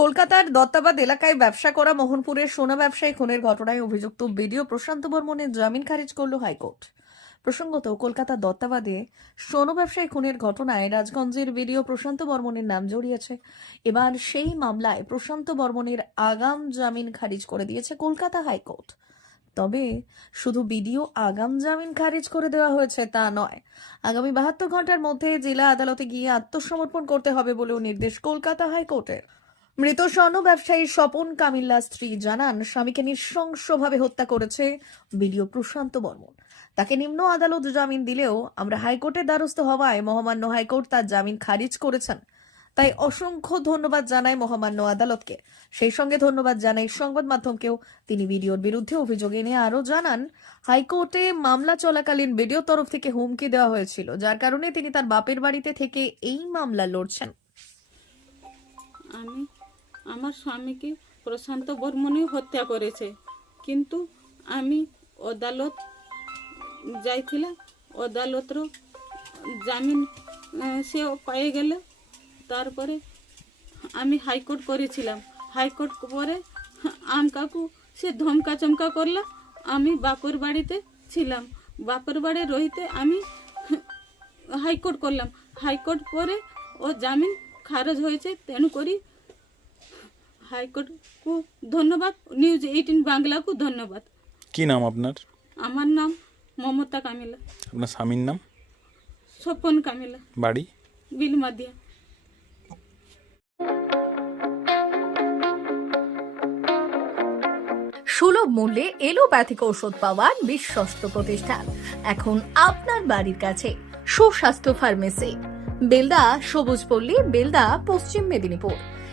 কলকাতার দত্তাবাদ এলাকায় ব্যবসা করা মোহনপুরের সোনা ব্যবসায়ী খুনের ঘটনায় অভিযুক্ত বিডিও প্রশান্ত বর্মনের জামিন খারিজ করল হাইকোর্ট। প্রসঙ্গত কলকাতার দত্তাবাদে সোনা ব্যবসায়ী খুনের ঘটনায় রাজগঞ্জের বিডিও প্রশান্ত বর্মনের নাম জড়িয়েছে। এবার সেই মামলায় প্রশান্ত বর্মনের আগাম জামিন খারিজ করে দিয়েছে কলকাতা হাইকোর্ট। তবে শুধু বিডিও আগাম জামিন খারিজ করে দেওয়া হয়েছে তা নয়, আগামী বাহাত্তর ঘণ্টার মধ্যে জেলা আদালতে গিয়ে আত্মসমর্পণ করতে হবে বলেও নির্দেশ কলকাতা হাইকোর্টের। মৃত স্বর্ণ ব্যবসায়ী স্বপন কামিল্লা স্ত্রী জানান, স্বামীকে নৃশংসভাবে হত্যা করেছে বিডিও প্রশান্ত বর্মন। তাকে নিম্ন আদালত জামিন দিলেও আমরা হাইকোর্টের দ্বারস্থ হওয়ায় মহামান্য হাইকোর্ট তার জামিন খারিজ করেছেন। তাই অসংখ্য ধন্যবাদ জানাই মহামান্য আদালতকে। সেই সঙ্গে ধন্যবাদ জানাই সংবাদ মাধ্যমকেও। তিনি ভিডিওর বিরুদ্ধে অভিযোগ এনে আরও জানান, হাইকোর্টে মামলা চলাকালীন ভিডিও তরফ থেকে হুমকি দেওয়া হয়েছিল, যার কারণে তিনি তার বাপের বাড়িতে থেকে এই মামলা লড়ছেন। আমি আমার স্বামীকে প্রশান্ত বর্মনই হত্যা করেছে। কিন্তু আমি অদালত যাইছিলাম, অদালতর জামিন সে পাইয়ে গেলে। তারপরে আমি হাইকোর্ট করেছিলাম। হাইকোর্ট পরে আম কাকু সে ধমকা চমকা করল, আমি বাপর বাড়িতে ছিলাম। বাপর বাড়ি রইতে আমি হাইকোর্ট করলাম। হাইকোর্ট পরে ও জামিন খারজ হয়েছে তেণু করি হাইকোর্টକୁ ধন্যবাদ নিউজ এইটিন বাংলাକୁ ধন্যবাদ। কি নাম আপনার? আমার নাম মমতা কামিলা। আপনার স্বামীর নাম? স্বপন কামিলা। বাড়ি? বিলমাদিয়া। সুলভ মূল্যে এলোপ্যাথিক ঔষধ পাওয়ার বিশ্বস্ত প্রতিষ্ঠান। এখন আপনার বাড়ির কাছে সুস্বাস্থ্য ফার্মেসি। বেলদা সবুজপল্লী বেলদা পশ্চিম মেদিনীপুর।